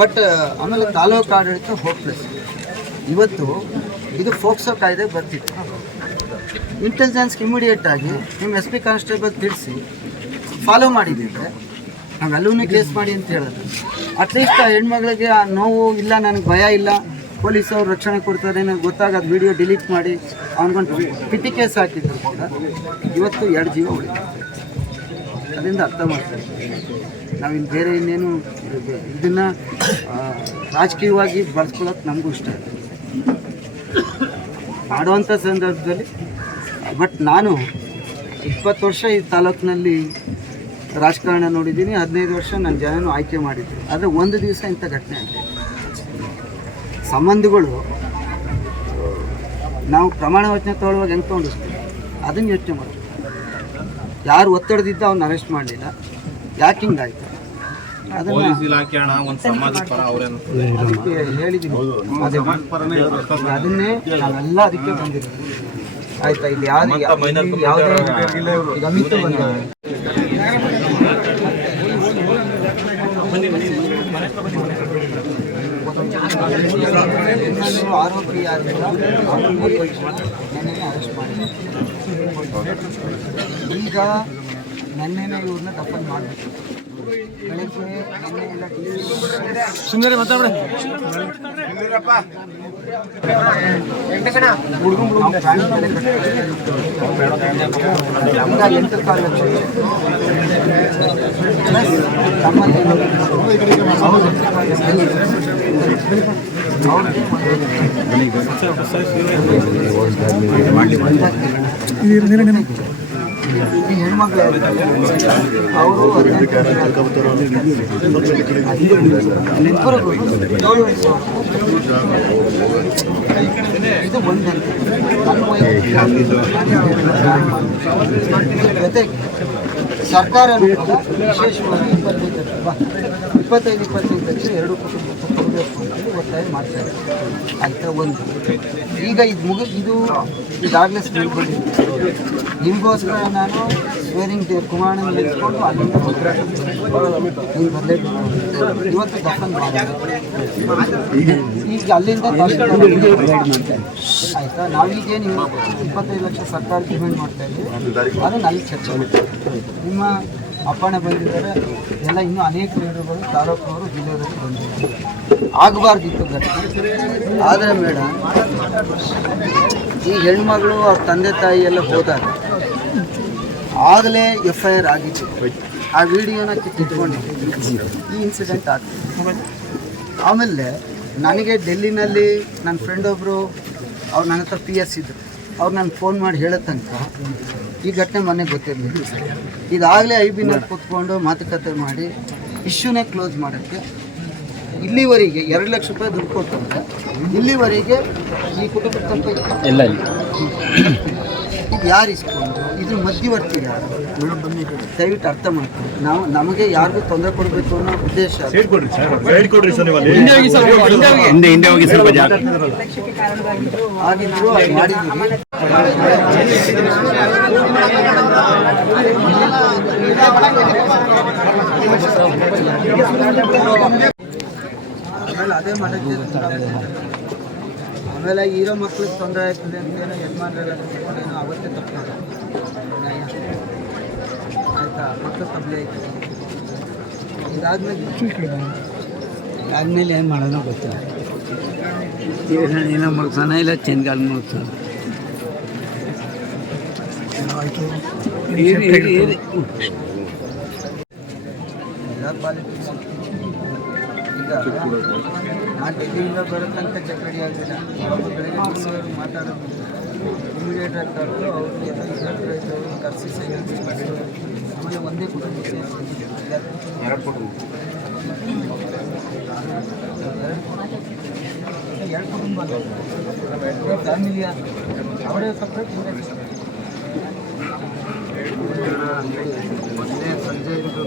But ಆಮೇಲೆ ತಾಲೂಕು ಆಡಳಿತ hopeless ಇವತ್ತು ಇದು ಫೋಕ್ಸೋ ಕಾಯ್ದೆ ಬರ್ತಿತ್ತು. ಇಂಟೆಲಿಜೆನ್ಸ್ಗೆ ಇಮಿಡಿಯೇಟ್ ಆಗಿ ನಿಮ್ಮ ಎಸ್ ಪಿ ಕಾನ್ಸ್ಟೇಬಲ್ ತಿಳಿಸಿ ಫಾಲೋ ಮಾಡಿದ್ದಿದ್ರೆ ನಾವೆಲ್ಲವನ್ನೂ ಕೇಸ್ ಮಾಡಿ ಅಂತ ಹೇಳೋದು ಅಟ್ಲೀಸ್ಟ್ ಆ ಹೆಣ್ಮಗಳಿಗೆ ಆ ನೋವು ಇಲ್ಲ, ನನಗೆ ಭಯ ಇಲ್ಲ, ಪೊಲೀಸವ್ರು ರಕ್ಷಣೆ ಕೊಡ್ತಾರೆ, ನನಗೆ ಗೊತ್ತಾಗದು ವಿಡಿಯೋ ಡಿಲೀಟ್ ಮಾಡಿ ಅವ್ನಿಗೊಂದು ಪಿಟಿ ಕೇಸ್ ಹಾಕಿದ್ರು ಕೂಡ, ಇವತ್ತು ಎರಡು ಜೀವ ಉಳಿತು ಅದರಿಂದ ಅರ್ಥ ಮಾಡ್ತಾರೆ ನಾವಿನ್ನು ಬೇರೆ ಇನ್ನೇನು ಇದನ್ನು ರಾಜಕೀಯವಾಗಿ ಬಳಸ್ಕೊಳ್ಳೋಕೆ ನಮಗೂ ಇಷ್ಟ ಮಾಡುವಂಥ ಸಂದರ್ಭದಲ್ಲಿ, ಬಟ್ ನಾನು ಇಪ್ಪತ್ತು ವರ್ಷ ಈ ತಾಲೂಕಿನಲ್ಲಿ ರಾಜಕಾರಣ ನೋಡಿದ್ದೀನಿ. ಹದಿನೈದು ವರ್ಷ ನನ್ನ ಜನನು ಆಯ್ಕೆ ಮಾಡಿದ್ದೆ ಆದರೆ ಒಂದು ದಿವಸ ಇಂಥ ಘಟನೆ ಆಗಿದೆ ಸಂಬಂಧಗಳು, ನಾವು ಪ್ರಮಾಣ ವಚನ ತಗೊಳ್ಳುವಾಗ ಹೆಂಗೆ ತೊಗೊಂಡಿರ್ತೀವಿ? ಅದನ್ನು ಯೋಚನೆ ಮಾಡಿ ಯಾರು ಒತ್ತಡದಿದ್ದ ಅವ್ನ ಅರೆಸ್ಟ್ ಮಾಡಲಿಲ್ಲ. ಯಾಕೆ ಹಿಂಗಾಯ್ತು? ಪೊಲೀಸ್ ಇಲಾಖೆ ಹಣ ಒಂದು ಸಮಾಜದ ಪರ ಅವ್ರೇನು ಅದಕ್ಕೆ ಹೇಳಿದ್ದೀನಿ. ಅದನ್ನೇ ನಾವೆಲ್ಲ ಅದಕ್ಕೆ ಬಂದಿರೋದು. ಆಯ್ತಾ ಇಲ್ಲಿ ಯಾರು ಯಾವುದೇ ಈಗ ಆರೋಪಿ ಅವ್ರನ್ನ ನೆನ್ನೆನೇ ಅರೆಸ್ಟ್ ಮಾಡಿದ್ದಾರೆ ಈಗ ನೆನ್ನೆನೇ ಇವ್ರನ್ನ ದಫನ್ ಮಾಡಬೇಕು ಬೆಳಗ್ಗೆ ನೆನ್ನೆ ಎಲ್ಲ ಟಿ ಸುಂದರಿ ಮಾತಾಡ ನಾವು ಪ್ರಾಣಿ ಬೆಲೆ ಈ ಅವರು. ಇದು ಜೊತೆಗೆ ಸರ್ಕಾರ ವಿಶೇಷವಾಗಿ ಇಪ್ಪತ್ತೈದು ಇಪ್ಪತ್ತೈದು ಇಪ್ಪತ್ತೈದು ಲಕ್ಷ ಎರಡು ಕುಟುಂಬಕ್ಕೆ ಕೊಡಬೇಕು ಅಂತೇಳಿ ಒತ್ತಾಯ ಮಾಡ್ತಾರೆ ಆಯ್ತಾ ಒಂದು ಈಗ ಇದು ಮುಗಿ ಇದು ಈಗಾಗಲೇ ಬಂದಿದೆ ನಿಮಗೋಸ್ಕರ ನಾನು ಸ್ವೇರಿಂಗ್ ಕುಮಾರನ ನಿಲ್ಲಿಸ್ಕೊಂಡು ಅಲ್ಲಿಂದ ನೀವು ಬರ್ಲೇಬೇಕು ಇವತ್ತು ದಫನ್ ಈಗ ಅಲ್ಲಿಂದ ಆಯಿತಾ ಆಯ್ತಾ ನಿಮ್ಮ ಇಪ್ಪತ್ತೈದು ಲಕ್ಷ ಸರ್ಕಾರ ಡಿಮ್ಯಾಂಡ್ ಮಾಡ್ತಾ ಇದ್ದೀವಿ ಅದನ್ನು ಅಲ್ಲಿ ಚರ್ಚೆ ನಿಮ್ಮ ಅಪ್ಪಣೆ ಬಂದಿದ್ದಾರೆ. ಎಲ್ಲ ಇನ್ನೂ ಅನೇಕ ಲೀಡರ್ಗಳು ತಾಲೂಕವರು ಜಿಲ್ಲೆಯವರಲ್ಲಿ ಬಂದಿದ್ದಾರೆ. ಆಗಬಾರ್ದಿತ್ತು ಘಟನೆ. ಆದರೆ ಮೇಡಮ್ ಈ ಹೆಣ್ಮಗಳು, ಅವ್ರ ತಂದೆ ತಾಯಿ ಎಲ್ಲ ಹೋದಾಗ ಆಗಲೇ ಎಫ್ ಐ ಆರ್ ಆಗಿತ್ತು. ಆ ವಿಡಿಯೋನ ಕಿತ್ತಿಟ್ಕೊಂಡಿದ್ದೆ. ಈ ಇನ್ಸಿಡೆಂಟ್ ಆಗ್ತದೆ ಆಮೇಲೆ ನನಗೆ ಡೆಲ್ಲಿನಲ್ಲಿ ನನ್ನ ಫ್ರೆಂಡ್ ಒಬ್ಬರು ಅವ್ರು ನನ್ನ ಹತ್ರ ಪಿ ಎಸ್ ಇದ್ದರು ಅವ್ರು ನಾನು ಫೋನ್ ಮಾಡಿ ಹೇಳೋ ತನಕ ಈ ಘಟನೆ ಮನೆಗೆ ಗೊತ್ತಿರಲಿಲ್ಲ. ಇದಾಗಲೇ ಐ ಬಿನಲ್ಲಿ ಕೂತ್ಕೊಂಡು ಮಾತುಕತೆ ಮಾಡಿ ಇಶ್ಯೂನೇ ಕ್ಲೋಸ್ ಮಾಡೋಕ್ಕೆ ಇಲ್ಲಿವರೆಗೆ ಎರಡು ಲಕ್ಷ ರೂಪಾಯಿ ದುಡ್ಡು ಕೊಟ್ಟಂತೆ ಇಲ್ಲಿವರೆಗೆ ಈ ಕುಟುಂಬದ ತಪ್ಪ ಇಲ್ಲ ಇದು ಯಾರು ಇಸ್ಕೊಂಡು? ಇದು ಮಧ್ಯವರ್ತಿ ದಯವಿಟ್ಟು ಅರ್ಥ ಮಾಡ್ತೀವಿ ನಾವು ನಮಗೆ ಯಾರಿಗೂ ತೊಂದರೆ ಕೊಡಬೇಕು ಅನ್ನೋ ಉದ್ದೇಶ ಆಗಿದ್ರು ಅದು ಆಮೇಲೆ ಅದೇ ಮಾಡೋಕ್ಕೆ ಆಮೇಲೆ ಇರೋ ಮಕ್ಳಿಗೆ ತೊಂದರೆ ಆಗ್ತದೆ ಅಂತ ಏನೋ ಯಜಮಾನ್ರೆಲ್ಲ ಏನೋ ಅವತ್ತೇ ತಪ್ಪು ಮಕ್ಕಳು ತಪ್ಪಲೆ ಆಯ್ತು ಇದಾದ್ಮೇಲೆ ಆದ್ಮೇಲೆ ಏನು ಮಾಡೋಣ ಗೊತ್ತಿಲ್ಲ. ಏನೋ ಮುಗಿಸೋಣ ಇಲ್ಲ ಚೆನ್ಗಾಲ್ ಮುಗಿಸೋಣ ಎಲ್ಲ ಪಾಲಿಟಿಕ್ಸ್ ಈಗ ನಾನು ಡೆಲ್ಲಿಯಿಂದ ಬರೋಕ್ಕಂತ ಚೆಕ್ ರೆಡಿ ಆಗಲಿಲ್ಲ ಬೆಳಗ್ಗೆ ಅವ್ರು ಮಾತಾಡೋದು. ಇಮಿಡಿಯೇಟ್ ಆಗಿ ಕರೆದು ಅವ್ರಿಗೆ ಕರೆಸಿ ಸೈನ್ ಹಾಕ್ಸಿ ಆಮೇಲೆ ಒಂದೇ ಎರಡು ಕುಟುಂಬ ಎರಡು ಕುಟುಂಬ ಫ್ಯಾಮಿಲಿಯ ಅವರೇ ಸಪ್ರೇಟ್ ಇವರೇ ಮೊನ್ನೆ ಸಂಜೆ ಲಕ್ಷ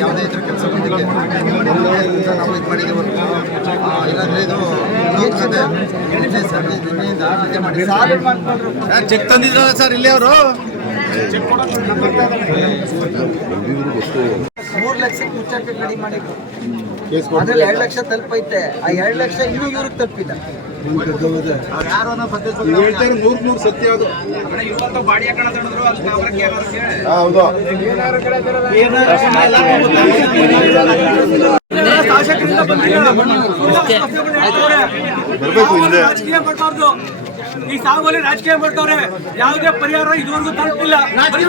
ಯಾವುದೇ ಇದ್ರ ಕೆಲಸ ನಾವು ಇದು ಮಾಡಿದ್ದೇವೆ. ಇಲ್ಲಾಂದ್ರೆ ಇದು ಚೆಕ್ ತಂದಿದ್ರಲ್ಲ ಸರ್ ಇಲ್ಲೇ ಅವರು? ಮೂರ್ ಲಕ್ಷಕ್ಕೆ ಮುಚ್ಚಕ್ಕೆ ಕಡಿಮೆ ಮಾಡಿದ್ರು. ಅದ್ರಲ್ಲಿ ಎರಡ್ ಲಕ್ಷ ತಲುಪೈತೆ. ಆ ಎರಡ್ ಲಕ್ಷ ಇನ್ನೂ ಇವ್ರಿಗೆ ತಲುಪಿಲ್ಲ. ಯಾರು ಅನ್ನೋ ಪದ್ಧತಿ ನೂರ್ ನೂರ್ ಸತ್ಯ ಹೌದು. ಹಿಂದೆ. ರಾಜಕೀಯ ಮಾಡ್ಬಾರ್ದು. ಈ ಸಾಗುವಲ್ಲಿ ರಾಜಕೀಯ ಮಾಡ್ತವ್ರೆ. ಯಾವುದೇ ಪರಿಹಾರ ಇದುವರೆಗೂ ತಲುಪಿಲ್ಲ. ಬರೀ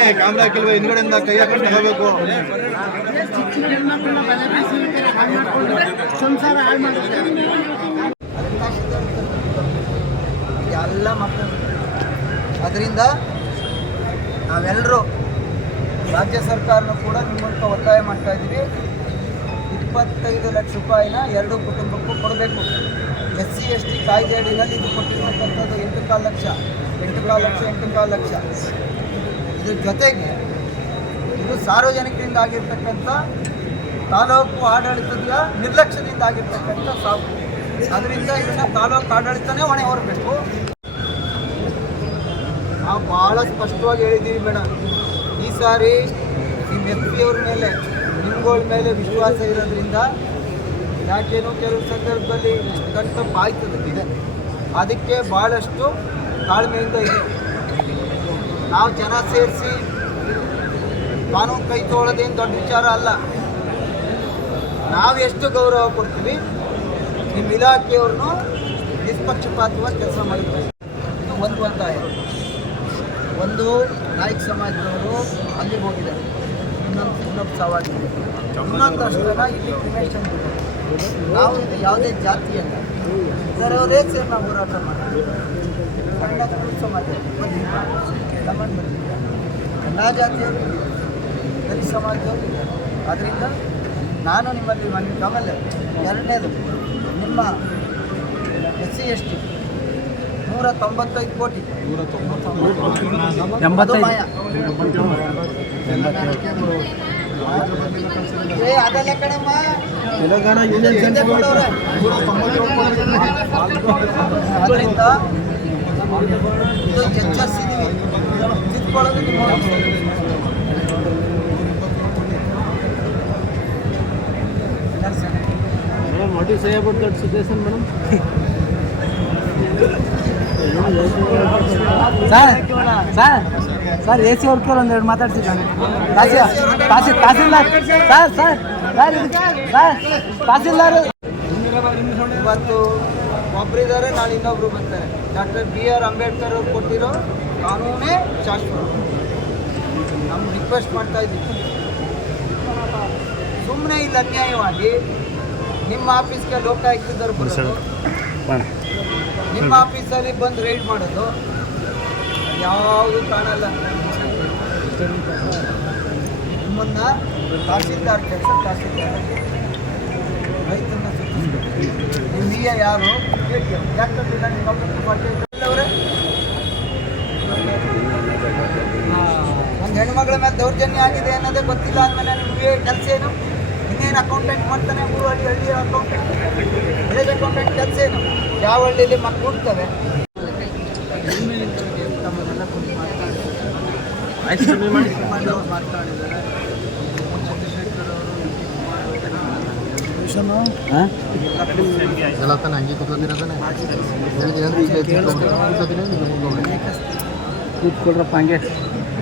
ಅಲ್ಲಿ ಕ್ಯಾಮ್ರಾ ಹಾಕಿಲ್ವ ಹಿಂದ್ಗಡೆಯಿಂದ ಕೈ ಹಾಕೊಂಡು ತಗೋಬೇಕು. ಎಲ್ಲ ಮಕ್ಕಳು. ಅದರಿಂದ ನಾವೆಲ್ಲರೂ ರಾಜ್ಯ ಸರ್ಕಾರನೂ ಕೂಡ ನಿಮ್ಮಂತ ಒತ್ತಾಯ ಮಾಡ್ತಾ ಇದ್ದೀವಿ. ಇಪ್ಪತ್ತೈದು ಲಕ್ಷ ರೂಪಾಯಿನ ಎರಡು ಕುಟುಂಬಕ್ಕೂ ಕೊಡಬೇಕು. ಎಸ್ ಸಿ ಎಸ್ ಟಿ ಕಾಯ್ದೆ ಅಡಿನಲ್ಲಿ ಇದು ಕೊಟ್ಟಿರ್ತಕ್ಕಂಥದ್ದು ಎಂಟು ಕಾಲು ಲಕ್ಷ, ಎಂಟು ಕಾಲು ಲಕ್ಷ, ಎಂಟು ಕಾಲು ಲಕ್ಷ. ಇದ್ರ ಜೊತೆಗೆ ಇದು ಸಾರ್ವಜನಿಕರಿಂದ ಆಗಿರ್ತಕ್ಕಂಥ ತಾಲೂಕು ಆಡಳಿತದ ನಿರ್ಲಕ್ಷ್ಯದಿಂದ ಆಗಿರ್ತಕ್ಕಂಥ ಸಾವು. ಅದರಿಂದ ಇದನ್ನು ತಾಲೂಕು ಆಡಳಿತನೇ ಹೊಣೆ ಹೊರಬೇಕು. ನಾವು ಭಾಳ ಸ್ಪಷ್ಟವಾಗಿ ಹೇಳಿದ್ದೀವಿ ಮೇಡಮ್ ಈ ಸಾರಿ ನಿಮ್ಮ ಎಸ್ ಪಿ ಮೇಲೆ, ನಿಮ್ಗಳ ಮೇಲೆ ವಿಶ್ವಾಸ ಇರೋದ್ರಿಂದ ಯಾಕೇನೋ ಕೆಲವು ಸಂದರ್ಭದಲ್ಲಿ ಕಷ್ಟ ಆಯ್ತದೆ ಅದಕ್ಕೆ ಭಾಳಷ್ಟು ತಾಳ್ಮೆಯಿಂದ ಇದೆ ನಾವು ಜನ ಸೇರಿಸಿ ಕಾನೂನು ಕೈ ತೊಗೊಳ್ಳೋದೇನು ದೊಡ್ಡ ವಿಚಾರ ಅಲ್ಲ. ನಾವು ಎಷ್ಟು ಗೌರವ ಕೊಡ್ತೀವಿ, ನಿಮ್ಮ ಇಲಾಖೆಯವ್ರನ್ನು ನಿಷ್ಪಕ್ಷಪಾತವಾಗಿ ಕೆಲಸ ಮಾಡಿದ್ರು ಇದು ಒಂದು ಒತ್ತಾಯ ಒಂದು ನಾಯಕ ಸಮಾಜದವರು ಅಲ್ಲಿಗೆ ಹೋಗಿದ್ದಾರೆ. ಇನ್ನೊಂದು ಇನ್ನೊಂದು ಸವಾಲು. ಇನ್ನೊಂದಷ್ಟು ಜನ ಇಲ್ಲಿ ಕ್ರಿಮೇಷನ್ ನಾವು ಇದು ಯಾವುದೇ ಜಾತಿಯಲ್ಲ ಇದರವರೇ ಸೇರಿ ನಾವು ಹೋರಾಟ ಮಾಡ್ತೀವಿ ಸಮಾಜ. ಬನ್ನಿ ಬಂದಿದೆ ಎಲ್ಲ ಜಾತಿಯವರು. ದಲಿತ ಸಮಾಜದವರು ಅದರಿಂದ ನಾನು ನಿಮ್ಮಲ್ಲಿ ಮನೆ ಕಮಲ್ ಎರಡನೇದು ನಿಮ್ಮ ಎಸ್ ಸಿ ಎಸ್ ಟಿ ನೂರ ತೊಂಬತ್ತೈದು ಕೋಟಿ ನೂರ ತೊಂಬತ್ತೊಂಬತ್ತು ಏ ಅದಲ್ಲ ಕಣಮ್ಮ ಹಿಂದೆ ಕೊಡವ್ರೆ. ಅದರಿಂದ ಇದು ಎಚ್ಚರಿಸಿದೀವಿ you say about that situation, madam? Sir sir sir A C ಅವ್ರ ಕೇಳಿ ಒಂದೆರಡು ಮಾತಾಡ್ಸಿದ್ದಾನೆ tehsil tahsildar sir sir sir sir tahsildar ಇವತ್ತು ಒಬ್ಬರಿದ್ದಾರೆ ನಾಳೆ ಇನ್ನೊಬ್ರು ಬರ್ತಾರೆ ಡಾಕ್ಟರ್ ಬಿ ಆರ್ ಅಂಬೇಡ್ಕರ್ ಕೊಟ್ಟಿರೋ ಕಾನೂನೇ ಶಾಶ್ವತ ನಮ್ಮ ರಿಕ್ವೆಸ್ಟ್ ಮಾಡ್ತಾ ಇದ್ದೀವಿ. ಸುಮ್ಮನೆ ಇಲ್ಲಿ ಅನ್ಯಾಯವಾಗಿ ನಿಮ್ಮ ಆಫೀಸ್ಗೆ ಲೋಕಾಯುಕ್ತರು ಬರೋದು. ನಿಮ್ಮ ಆಫೀಸಲ್ಲಿ ಬಂದು ರೈಡ್ ಮಾಡೋದು. ಯಾವುದು ಕಾಣಲ್ಲ. ನಿಮ್ಮನ್ನ ತಹಸೀಲ್ದಾರ್ ಕೆಲಸ ತಹಸೀಲ್ದಾರ್ ರೈತನ ನಿಮಗೆ ಯಾರು? ಯಾಕಂದ್ರೆ ನನಗೆ ಕಂಪ್ಯೂಟರ್ ಪಾರ್ಟಿ ಅವರೇ ಒಂದು ಹೆಣ್ಮಗಳ ಮೇಲೆ ದೌರ್ಜನ್ಯ ಆಗಿದೆ ಅನ್ನೋದೇ ಗೊತ್ತಿಲ್ಲ ಅಂದಮೇಲೆ ನಿಮಗೆ ಕೆಲಸ ಏನು? ಇನ್ನೇನು ಅಕೌಂಟೆಂಟ್ ಮಾಡ್ತಾನೆ ಮೂರು ಹಳ್ಳಿ ಹಳ್ಳಿ ಅಕೌಂಟೆಂಟ್ ವಿಲೇಜ್ ಅಕೌಂಟೆಂಟ್ ಕೆಲಸ ಏನು? ಯಾವ ಹಳ್ಳಿಯಲ್ಲಿ ಮಕ್ಕಳು ಹುಡ್ತವೆ ಎಲ್ಲ ತಾನೆ ಹಂಗೆ ಕೂತ್ಕೊಂಡಿರೋದಾನೆ ಕೂತ್ಕೊಳ್ರಪ್ಪ ಹಂಗೆ.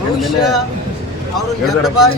ಬಹುಶಃ ಅವರು ಎರಡು ಬಾರಿ